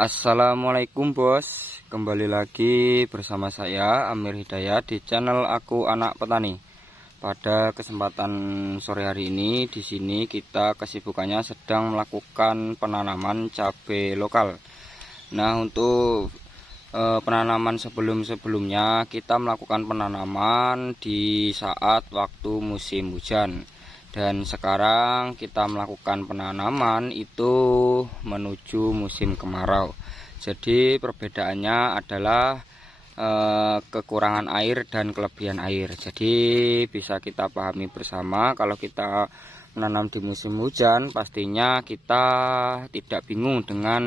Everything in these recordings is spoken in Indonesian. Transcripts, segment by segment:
Assalamualaikum bos, kembali lagi bersama saya Amir Hidayat di channel Aku Anak Petani. Pada kesempatan sore hari ini di sini kita kesibukannya sedang melakukan penanaman cabai lokal. Nah, untuk penanaman sebelumnya kita melakukan penanaman di saat waktu musim hujan. Dan sekarang kita melakukan penanaman itu menuju musim kemarau. Jadi perbedaannya adalah kekurangan air dan kelebihan air. Jadi bisa kita pahami bersama, kalau kita menanam di musim hujan pastinya kita tidak bingung dengan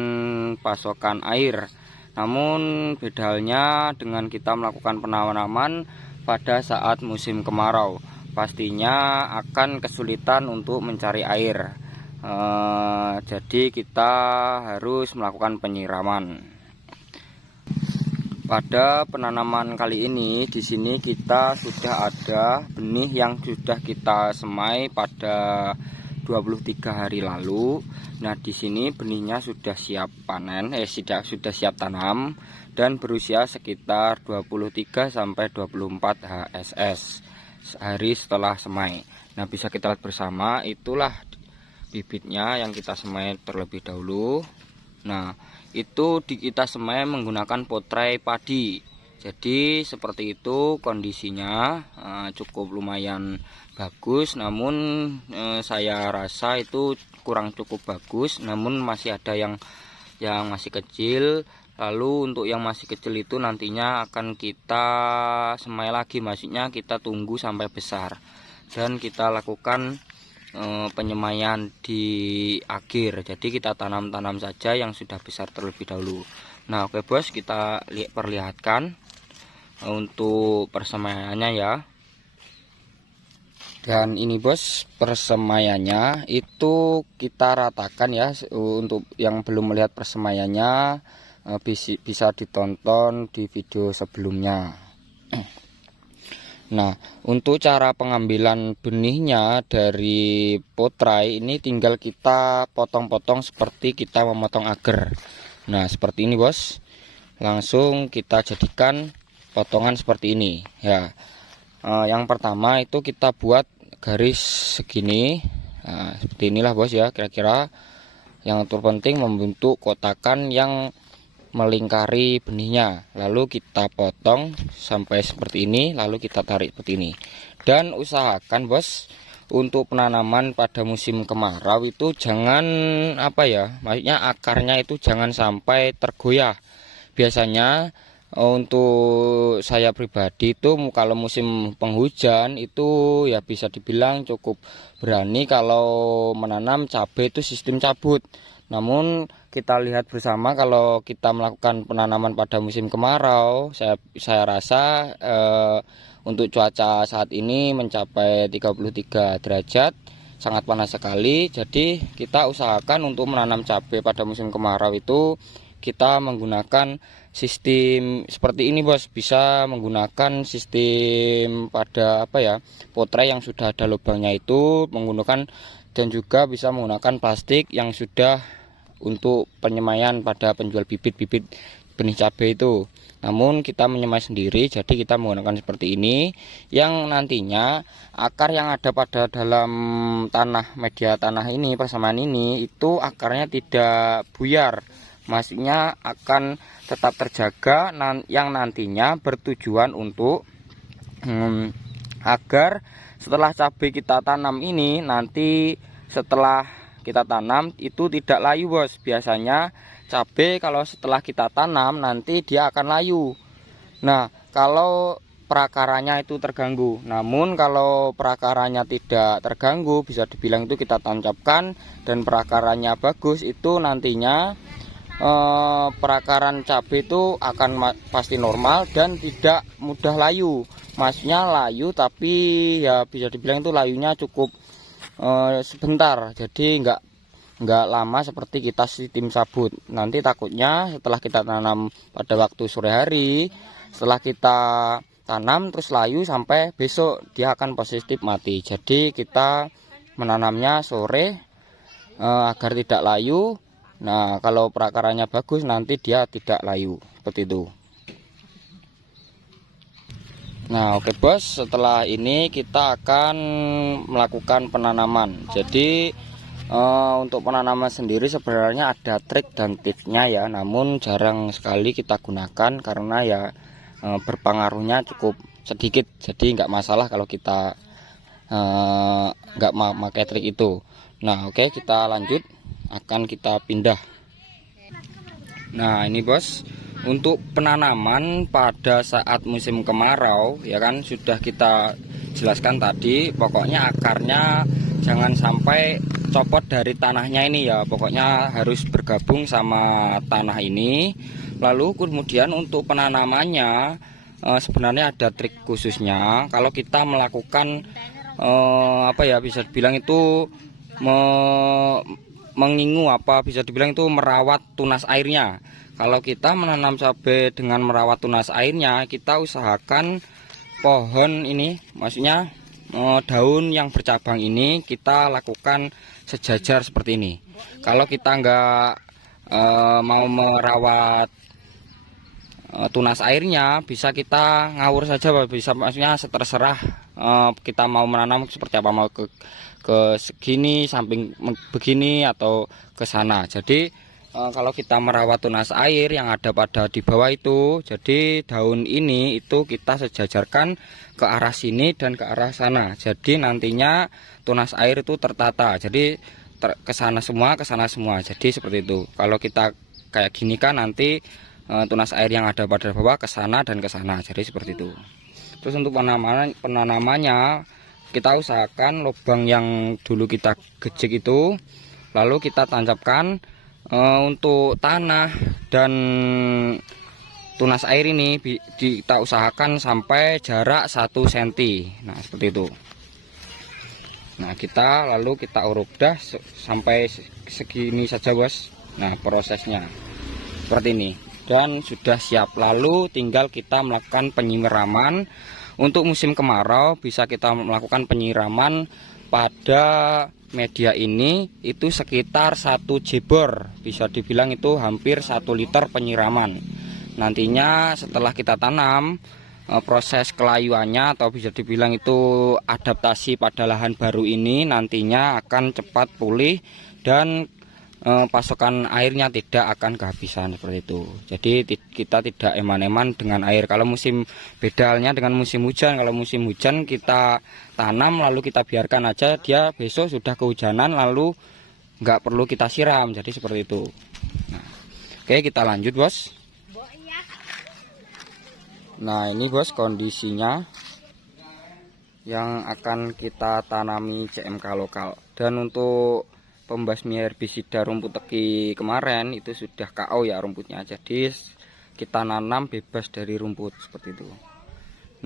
pasokan air. Namun bedanya dengan kita melakukan penanaman pada saat musim kemarau, pastinya akan kesulitan untuk mencari air. Jadi kita harus melakukan penyiraman. Pada penanaman kali ini di sini kita sudah ada benih yang sudah kita semai pada 23 hari lalu. Nah, di sini benihnya sudah siap panen, sudah siap tanam dan berusia sekitar 23 sampai 24 HSS. Hari setelah semai. Nah, bisa kita lihat bersama, itulah bibitnya yang kita semai terlebih dahulu. Nah, itu kita semai menggunakan potrai padi. Jadi seperti itu kondisinya, cukup lumayan bagus. Namun saya rasa itu kurang cukup bagus. Namun masih ada yang masih kecil. Lalu untuk yang masih kecil itu nantinya akan kita semai lagi, maksudnya kita tunggu sampai besar dan kita lakukan penyemaian di akhir. Jadi kita tanam saja yang sudah besar terlebih dahulu. Nah, oke bos, kita perlihatkan untuk persemaiannya ya. Dan ini bos, persemaiannya itu kita ratakan ya. Untuk yang belum melihat persemaiannya bisa ditonton di video sebelumnya. Nah, untuk cara pengambilan benihnya dari potrai ini tinggal kita potong-potong seperti kita memotong agar. Nah, seperti ini bos. Langsung kita jadikan potongan seperti ini ya. Yang pertama itu kita buat garis segini. Nah, seperti inilah bos ya, kira-kira. Yang terpenting membentuk kotakan yang melingkari benihnya, lalu kita potong sampai seperti ini, lalu kita tarik seperti ini. Dan usahakan bos, untuk penanaman pada musim kemarau itu jangan maksudnya akarnya itu jangan sampai tergoyah. Biasanya untuk saya pribadi itu kalau musim penghujan itu ya bisa dibilang cukup berani kalau menanam cabai itu sistem cabut. Namun kita lihat bersama, kalau kita melakukan penanaman pada musim kemarau, saya rasa untuk cuaca saat ini mencapai 33 derajat, sangat panas sekali. Jadi kita usahakan untuk menanam cabai pada musim kemarau itu kita menggunakan sistem seperti ini bos. Bisa menggunakan sistem pada potrai yang sudah ada lubangnya itu menggunakan, dan juga bisa menggunakan plastik yang sudah untuk penyemaian pada penjual bibit-bibit benih cabai itu. Namun kita menyemai sendiri, jadi kita menggunakan seperti ini, yang nantinya akar yang ada pada dalam media tanah ini, persamaan ini, itu akarnya tidak buyar, maksudnya akan tetap terjaga, yang nantinya bertujuan untuk agar setelah cabai kita tanam ini, nanti setelah kita tanam itu tidak layu bos. Biasanya cabai kalau setelah kita tanam nanti dia akan layu. Nah, kalau perakarannya itu terganggu. Namun kalau perakarannya tidak terganggu, bisa dibilang itu kita tancapkan dan perakarannya bagus, itu nantinya perakaran cabai itu akan pasti normal dan tidak mudah layu. Maksudnya layu tapi ya bisa dibilang itu layunya cukup sebentar, jadi enggak lama seperti kita sistem sabut. Nanti takutnya setelah kita tanam pada waktu sore hari, setelah kita tanam terus layu sampai besok, dia akan positif mati. Jadi kita menanamnya sore agar tidak layu. Nah, kalau perakarannya bagus nanti dia tidak layu seperti itu. Nah, oke bos, setelah ini kita akan melakukan penanaman. Jadi untuk penanaman sendiri sebenarnya ada trik dan tipsnya ya, namun jarang sekali kita gunakan karena ya berpengaruhnya cukup sedikit. Jadi nggak masalah kalau kita nggak pakai trik itu. Nah, oke, kita lanjut, akan kita pindah. Nah, ini bos, untuk penanaman pada saat musim kemarau ya kan sudah kita jelaskan tadi, pokoknya akarnya jangan sampai copot dari tanahnya ini ya, pokoknya harus bergabung sama tanah ini. Lalu kemudian untuk penanamannya sebenarnya ada trik khususnya. Kalau kita melakukan apa ya, bisa dibilang itu mengingu, apa bisa dibilang itu merawat tunas airnya. Kalau kita menanam cabai dengan merawat tunas airnya, kita usahakan pohon ini, maksudnya daun yang bercabang ini kita lakukan sejajar seperti ini. Kalau kita nggak mau merawat tunas airnya, bisa kita ngawur saja, bisa, maksudnya terserah kita mau menanam seperti apa, mau ke segini, samping begini, atau ke sana. Jadi kalau kita merawat tunas air yang ada pada di bawah itu, jadi daun ini itu kita sejajarkan ke arah sini dan ke arah sana. Jadi nantinya tunas air itu tertata. Jadi ke sana semua, ke sana semua. Jadi seperti itu. Kalau kita kayak gini kan nanti tunas air yang ada pada bawah ke sana dan ke sana. Jadi seperti itu. Terus untuk penanamannya kita usahakan lubang yang dulu kita gejek itu lalu kita tancapkan untuk tanah dan tunas air ini kita usahakan sampai jarak 1 cm. Nah, seperti itu. Nah, lalu kita urut dah sampai segini saja bos. Nah, prosesnya seperti ini dan sudah siap. Lalu tinggal kita melakukan penyiraman. Untuk musim kemarau bisa kita melakukan penyiraman pada media ini itu sekitar 1 jebor, bisa dibilang itu hampir 1 liter penyiraman. Nantinya setelah kita tanam, proses kelayuannya atau bisa dibilang itu adaptasi pada lahan baru ini nantinya akan cepat pulih dan pasokan airnya tidak akan kehabisan seperti itu. Jadi kita tidak eman-eman dengan air. Kalau musim, bedanya dengan musim hujan. Kalau musim hujan kita tanam lalu kita biarkan aja, dia besok sudah kehujanan lalu nggak perlu kita siram. Jadi seperti itu. Nah, oke, kita lanjut bos. Nah, ini bos kondisinya yang akan kita tanami CMK lokal. Dan untuk pembasmi herbisida rumput teki kemarin itu sudah KO ya rumputnya, jadi kita nanam bebas dari rumput seperti itu.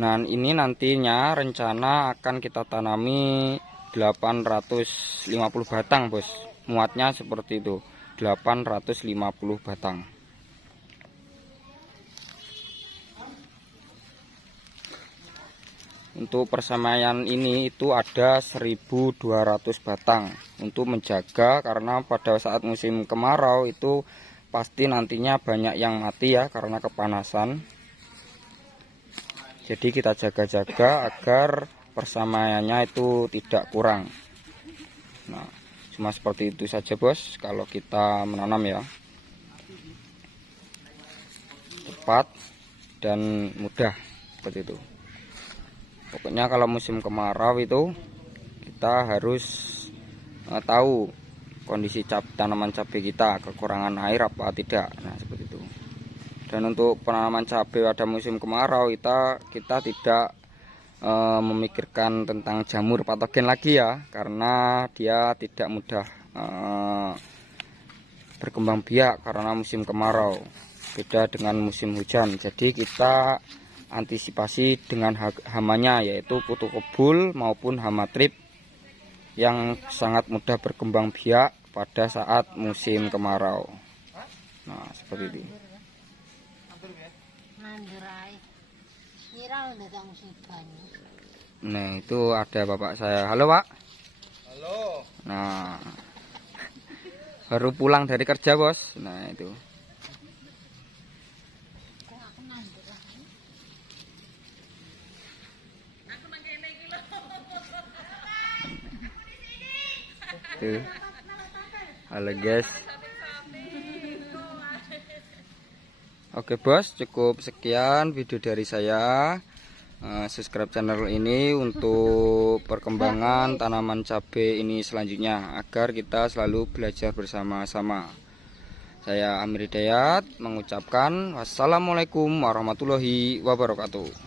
Nah, ini nantinya rencana akan kita tanami 850 batang bos, muatnya seperti itu, 850 batang. Untuk persemaian ini itu ada 1200 batang untuk menjaga, karena pada saat musim kemarau itu pasti nantinya banyak yang mati ya karena kepanasan. Jadi kita jaga-jaga agar persemaiannya itu tidak kurang. Nah, cuma seperti itu saja bos kalau kita menanam ya. Cepat dan mudah seperti itu. Pokoknya kalau musim kemarau itu kita harus tahu kondisi tanaman cabai kita, kekurangan air apa tidak. Nah, seperti itu. Dan untuk penanaman cabai pada musim kemarau kita tidak memikirkan tentang jamur patogen lagi ya, karena dia tidak mudah berkembang biak karena musim kemarau. Beda dengan musim hujan. Jadi kita antisipasi dengan hamanya, yaitu kutu kebul maupun hama trip yang sangat mudah berkembang biak pada saat musim kemarau. Nah, seperti ini. Nah, itu ada bapak saya. Halo pak. Halo. Nah, Baru pulang dari kerja, Bos. Nah, itu. Tuh. Halo, guys. Oke, Bos, cukup sekian video dari saya. Subscribe channel ini untuk perkembangan tanaman cabai ini selanjutnya, agar kita selalu belajar bersama-sama. Saya Amir Hidayat mengucapkan wassalamualaikum warahmatullahi wabarakatuh.